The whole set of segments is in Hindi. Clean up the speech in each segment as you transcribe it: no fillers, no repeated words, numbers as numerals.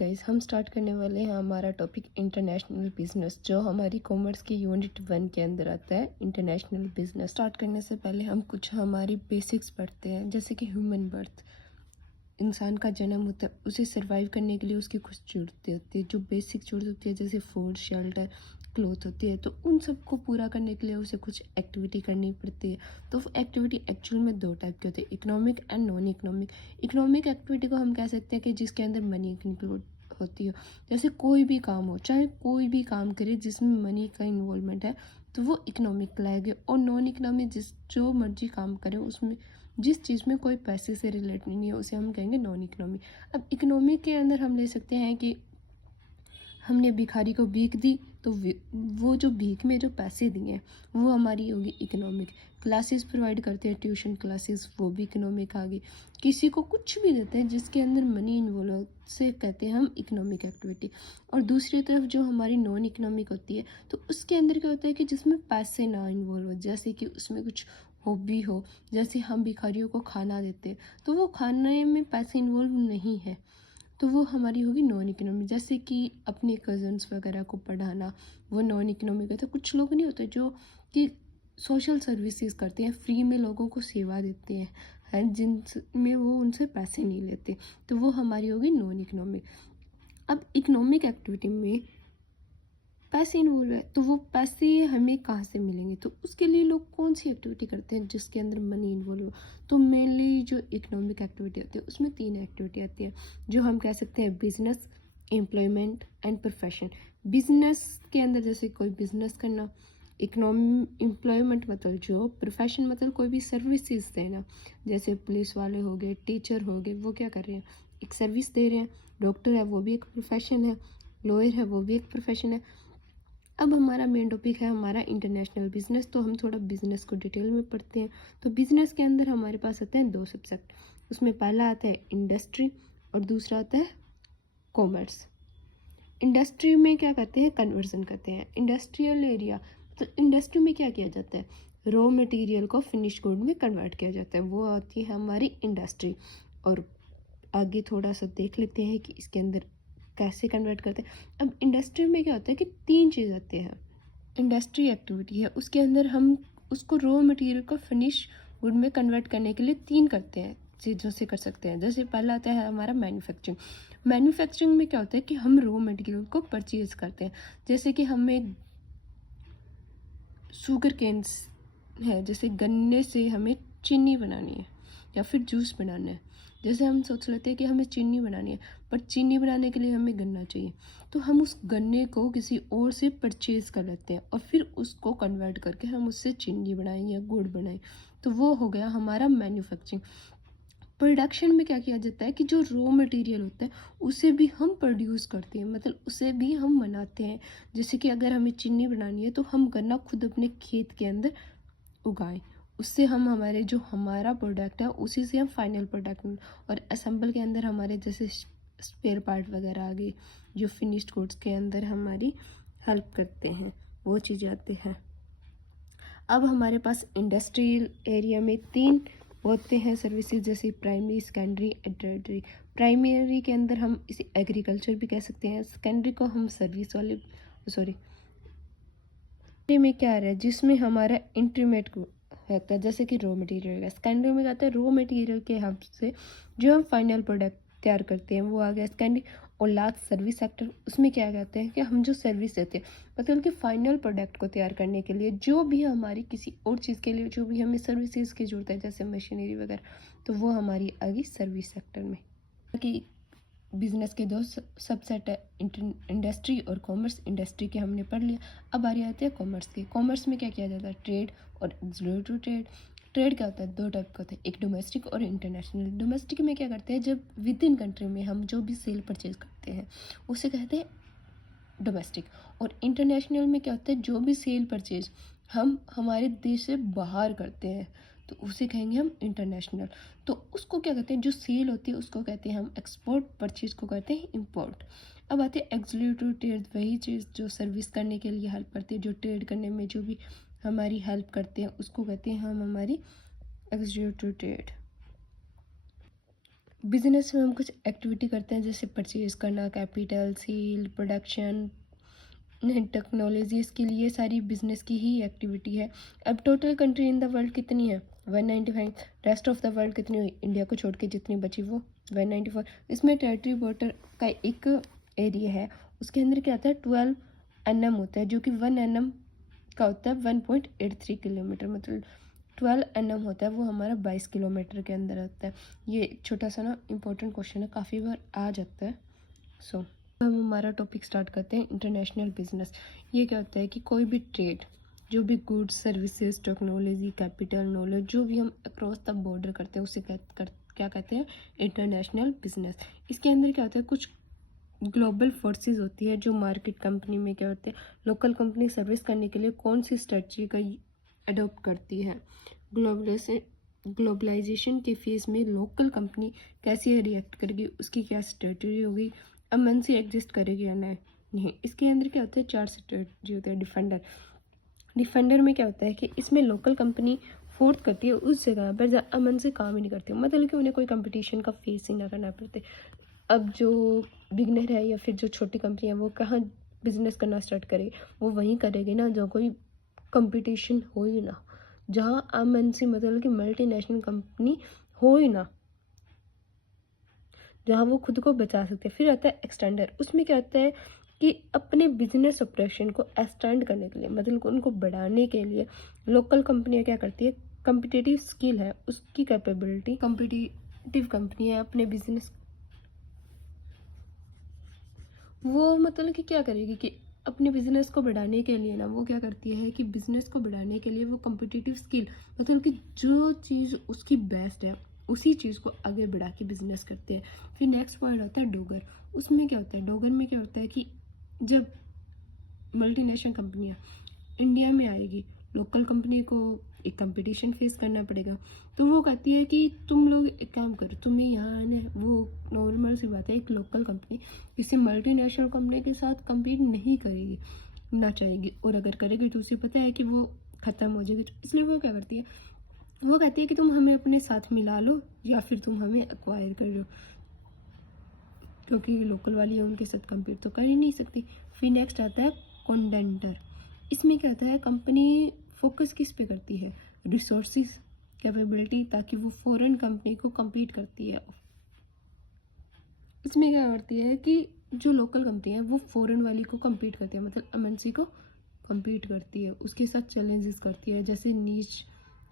गाइस हम स्टार्ट करने वाले हैं हमारा टॉपिक इंटरनेशनल बिजनेस, जो हमारी कॉमर्स की यूनिट 1 के अंदर आता है। इंटरनेशनल बिजनेस स्टार्ट करने से पहले हम कुछ हमारी बेसिक्स पढ़ते हैं, जैसे कि ह्यूमन बर्थ। इंसान का जन्म होता है, उसे सर्वाइव करने के लिए उसकी कुछ ज़रूरतें होती है, जो बेसिक ज़रूरत होती है, जैसे फूड, शेल्टर, क्लोथ होती है। तो उन सबको पूरा करने के लिए उसे कुछ एक्टिविटी करनी पड़ती है। तो एक्टिविटी एक्चुअल में दो टाइप की होती है, economic and non economic. Economic activity को हम कह सकते हैं कि जिसके अंदर मनी इंक्लूड होती हो, जैसे कोई भी काम हो, चाहे कोई भी काम करे जिसमें मनी का इन्वॉल्वमेंट है, तो वो इकोनॉमिक कहलाएगी। और नॉन इकोनॉमिक जिस जो मर्जी काम करे, उसमें जिस चीज़ में कोई पैसे से रिलेट नहीं है, उसे हम कहेंगे नॉन इकोनॉमिक। अब इकोनॉमिक के अंदर हम ले सकते हैं कि हमने भिखारी को भीख दी, तो वो जो भीख में जो पैसे दिए हैं वो हमारी होगी इकोनॉमिक। क्लासेस प्रोवाइड करते हैं, ट्यूशन क्लासेस, वो भी इकोनॉमिक आ गई। किसी को कुछ भी देते हैं जिसके अंदर मनी इन्वॉल्व हो, से कहते हैं हम इकोनॉमिक एक्टिविटी। और दूसरी तरफ जो हमारी नॉन इकोनॉमिक होती है, तो उसके अंदर क्या होता है कि जिसमें पैसे ना इन्वॉल्व हो, जैसे कि उसमें कुछ हॉबी हो। जैसे हम भिखारियों को खाना देते हैं, तो वो खाने में पैसे इन्वॉल्व नहीं है, तो वो हमारी होगी नॉन इकोनॉमिक। जैसे कि अपने कज़न्स वगैरह को पढ़ाना, वो नॉन इकोनॉमिक होता है। कुछ लोग नहीं होते जो कि सोशल सर्विसेज करते हैं, फ्री में लोगों को सेवा देते हैं जिनमें वो उनसे पैसे नहीं लेते, तो वो हमारी होगी नॉन इकोनॉमिक। अब इकोनॉमिक एक्टिविटी में पैसे इन्वॉल्व है, तो वो पैसे हमें कहाँ से मिलेंगे? तो उसके लिए लोग कौन सी एक्टिविटी करते हैं जिसके अंदर मनी इन्वॉल्व हो? तो मेनली जो इकोनॉमिक एक्टिविटी होती है, उसमें 3 एक्टिविटी आती है, जो हम कह सकते हैं business, employment and profession. Business के अंदर जैसे कोई बिजनेस करना, एम्प्लॉयमेंट मतलब जॉब, प्रोफेशन मतलब कोई भी सर्विसेज देना, जैसे पुलिस वाले हो गए, टीचर हो गए, वो क्या कर रहे हैं? एक सर्विस दे रहे हैं। डॉक्टर है, वो भी एक प्रोफेशन है। लॉयर है, वो भी एक प्रोफेशन है। अब हमारा मेन टॉपिक है हमारा इंटरनेशनल बिजनेस, तो हम थोड़ा बिजनेस को डिटेल में पढ़ते हैं। तो बिजनेस के अंदर हमारे पास आते हैं 2 सब्जेक्ट। उसमें पहला आता है इंडस्ट्री और दूसरा आता है कॉमर्स। इंडस्ट्री में क्या करते हैं? कन्वर्जन करते हैं। इंडस्ट्रियल एरिया, तो इंडस्ट्री में क्या किया जाता है? रॉ मटेरियल को फिनिश गुड में कन्वर्ट किया जाता है, वो आती है हमारी इंडस्ट्री। और आगे थोड़ा सा देख लेते हैं कि इसके अंदर कैसे कन्वर्ट करते हैं। अब इंडस्ट्री में क्या होता है कि 3 चीज़ आते हैं। इंडस्ट्री एक्टिविटी है, उसके अंदर हम उसको रॉ मटेरियल को फिनिश गुड में कन्वर्ट करने के लिए 3 करते हैं, चीज़ों से कर सकते हैं। जैसे पहला आता है हमारा मैन्युफैक्चरिंग। मैन्युफैक्चरिंग में क्या होता है कि हम रॉ मटेरियल को परचेज करते हैं। जैसे कि हमें शुगर केन्स है, जैसे गन्ने से हमें चीनी बनानी है या फिर जूस बनाना है। जैसे हम सोच लेते हैं कि हमें चीनी बनानी है, पर चीनी बनाने के लिए हमें गन्ना चाहिए, तो हम उस गन्ने को किसी और से परचेज कर लेते हैं और फिर उसको कन्वर्ट करके हम उससे चीनी बनाएं या गुड़ बनाएं। तो वो हो गया हमारा मैन्युफैक्चरिंग। प्रोडक्शन में क्या किया जाता है कि जो रॉ मटेरियल होता है उसे भी हम प्रोड्यूस करते हैं, मतलब उसे भी हम बनाते हैं। जैसे कि अगर हमें चीनी बनानी है, तो हम गन्ना खुद अपने खेत के अंदर उगाएं, उससे हम हमारे जो हमारा प्रोडक्ट है उसी से हम फाइनल प्रोडक्ट। और असेंबल के अंदर हमारे जैसे स्पेयर पार्ट वगैरह आ गए, जो फिनिश्ड गुड्स के अंदर हमारी हेल्प करते हैं, वो चीज़ें आती हैं। अब हमारे पास इंडस्ट्रियल एरिया में 3 होते हैं सर्विसेज, जैसे primary, secondary and tertiary. Primary के अंदर हम इसे एग्रीकल्चर भी कह सकते हैं, सेकेंडरी को हम सर्विस वाले, सॉरी, में क्या आ रहा है जिसमें हमारा इंटरमीडिएट को रहता है, जैसे कि रॉ मटेरियल है। सेकेंडरी में कहते हैं रॉ मटेरियल के हेल्प से जो हम फाइनल प्रोडक्ट तैयार करते हैं, वो आ गया सेकेंडरी। और लास्ट सर्विस सेक्टर, उसमें क्या कहते हैं कि हम जो सर्विस देते हैं, मतलब कि फाइनल प्रोडक्ट को तैयार करने के लिए जो भी हमारी किसी और चीज़ के लिए जो भी हमें सर्विसेज की जरूरत है, जैसे मशीनरी वगैरह, तो वो हमारी आ गई सर्विस सेक्टर में। कि बिजनेस के 2 सबसेट है, इंडस्ट्री और कॉमर्स। इंडस्ट्री के हमने पढ़ लिया, अब आ आते हैं कॉमर्स के। कॉमर्स में क्या किया जाता है? ट्रेड और एक्सक्लूसिव ट्रेड। ट्रेड क्या होता है? 2 टाइप का होता है, एक डोमेस्टिक और इंटरनेशनल। डोमेस्टिक में क्या करते हैं, जब विद इन कंट्री में हम जो भी सेल परचेज करते हैं उसे कहते हैं डोमेस्टिक। और इंटरनेशनल में क्या होता है, जो भी सेल परचेज हम हमारे देश से बाहर करते हैं, तो उसे कहेंगे हम इंटरनेशनल। तो उसको क्या कहते हैं, जो सेल होती है उसको कहते हैं हम एक्सपोर्ट, परचेज को कहते हैं इंपोर्ट। अब आते हैं एक्सक्लूसिव ट्रेड, वही चीज़ जो सर्विस करने के लिए हेल्प करती है, जो ट्रेड करने में जो भी हमारी हेल्प करते हैं, उसको कहते हैं हम हमारी एक्सक्लूसिव ट्रेड। बिजनेस में हम कुछ एक्टिविटी करते हैं जैसे परचेज करना, कैपिटल, सेल, प्रोडक्शन, टेक्नोलॉजी, इसके लिए सारी बिजनेस की ही एक्टिविटी है। अब total country in the world कितनी है? 195। रेस्ट ऑफ द वर्ल्ड कितनी हुई? इंडिया को छोड़ के जितनी बची वो 194। इसमें टेरिटरी बॉर्डर का एक एरिया है, उसके अंदर क्या आता है 12 NM होता है, जो कि 1 NM का होता है 1.83 किलोमीटर, मतलब 12 NM होता है वो हमारा 22 किलोमीटर के अंदर आता है। ये एक छोटा सा ना इम्पोर्टेंट क्वेश्चन है, काफ़ी बार आ जाता है। सो हम हमारा टॉपिक स्टार्ट करते हैं, इंटरनेशनल बिजनेस। ये क्या होता है कि कोई भी ट्रेड, जो भी goods, services, technology, capital, knowledge, जो भी हम अक्रॉस द बॉर्डर करते हैं उसे क्या कहते हैं? International business. इसके अंदर क्या होता है, कुछ ग्लोबल फोर्सेस होती है जो मार्केट कंपनी में क्या होते हैं, लोकल कंपनी सर्विस करने के लिए कौन सी स्ट्रेटजी का अडॉप्ट करती है। ग्लोबलाइजेशन के फेज में लोकल कंपनी कैसे रिएक्ट करेगी, उसकी क्या स्ट्रेटजी होगी, एमएनसी एग्जिस्ट करेगी या नहीं। इसके अंदर क्या होता है, 4 स्ट्रेटजी होते हैं। डिफेंडर में क्या होता है कि इसमें लोकल कंपनी फोर्थ करती है उस जगह पर जहाँ एमएनसी काम ही नहीं करती, मतलब कि उन्हें कोई कंपटीशन का फेस ही ना करना पड़ते। अब जो बिगनर है या फिर जो छोटी कंपनी है वो कहाँ बिजनेस करना स्टार्ट करे, वो वहीं करेगी ना जो कोई कंपटीशन हो ही ना, जहाँ एमएनसी मतलब कि मल्टीनेशनल कंपनी हो ही ना, जहाँ वो खुद को बचा सकते हैं। फिर आता है एक्सटेंडर, उसमें क्या होता है कि अपने बिजनेस ऑपरेशन को एक्सटेंड करने के लिए, मतलब उनको बढ़ाने के लिए लोकल कंपनियाँ क्या करती है, कम्पिटिटिव स्किल है उसकी कैपेबिलिटी, कम्पिटिटिव कंपनी है अपने बिजनेस, वो मतलब कि क्या करेगी कि अपने बिजनेस को बढ़ाने के लिए ना वो क्या करती है कि बिजनेस को बढ़ाने के लिए वो कम्पिटिटिव स्किल, मतलब कि जो चीज़ उसकी बेस्ट है उसी चीज़ को आगे बढ़ा के बिजनेस करते हैं। फिर नेक्स्ट पॉइंट होता है डोगर। उसमें क्या होता है, डोगर में क्या होता है कि जब मल्टीनेशनल कंपनियाँ इंडिया में आएगी, लोकल कंपनी को एक कंपटीशन फेस करना पड़ेगा, तो वो कहती है कि तुम लोग एक काम करो, तुम्हें यहाँ आना है। वो नॉर्मल सी बात है, एक लोकल कंपनी किसी मल्टीनेशनल कंपनी के साथ compete नहीं करेगी, ना चाहेगी, और अगर करेगी तो उसे पता है कि वो ख़त्म हो जाएगी, तो इसलिए वो क्या करती है, वो कहती है कि तुम हमें अपने साथ मिला लो या फिर तुम हमें एक्वायर कर लो, क्योंकि लोकल वाली है उनके साथ compete तो कर ही नहीं सकती। फिर नेक्स्ट आता है कॉन्डेंटर। इसमें क्या होता है, कंपनी फोकस किस पे करती है, रिसोर्सिस, कैपेबिलिटी, ताकि वो फॉरेन कंपनी को compete करती है। इसमें क्या करती है कि जो लोकल कंपनी है वो फॉरेन वाली को compete करती है, मतलब एमएनसी को compete करती है, उसके साथ चैलेंजेस करती है, जैसे नीच,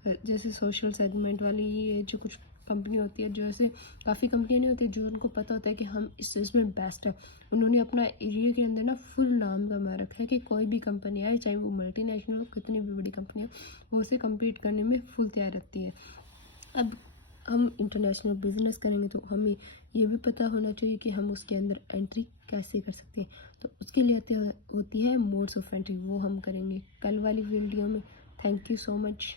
जैसे सोशल सेगमेंट वाली, ये जो कुछ कंपनी होती है, जो ऐसे काफ़ी कंपनियाँ नहीं होती जो उनको पता होता है कि हम इस चीज़ में बेस्ट है, उन्होंने अपना एरिया के अंदर ना फुल नाम कमा रखा है कि कोई भी कंपनी आए, चाहे वो मल्टीनेशनल हो, कितनी भी बड़ी कंपनी हो, वो उसे compete करने में फुल तैयार रहती है। अब हम इंटरनेशनल बिजनेस करेंगे तो हमें ये भी पता होना चाहिए कि हम उसके अंदर एंट्री कैसे कर सकते हैं, तो उसके लिए होती है मोड्स ऑफ एंट्री, वो हम करेंगे कल वाली वीडियो में। Thank you so much.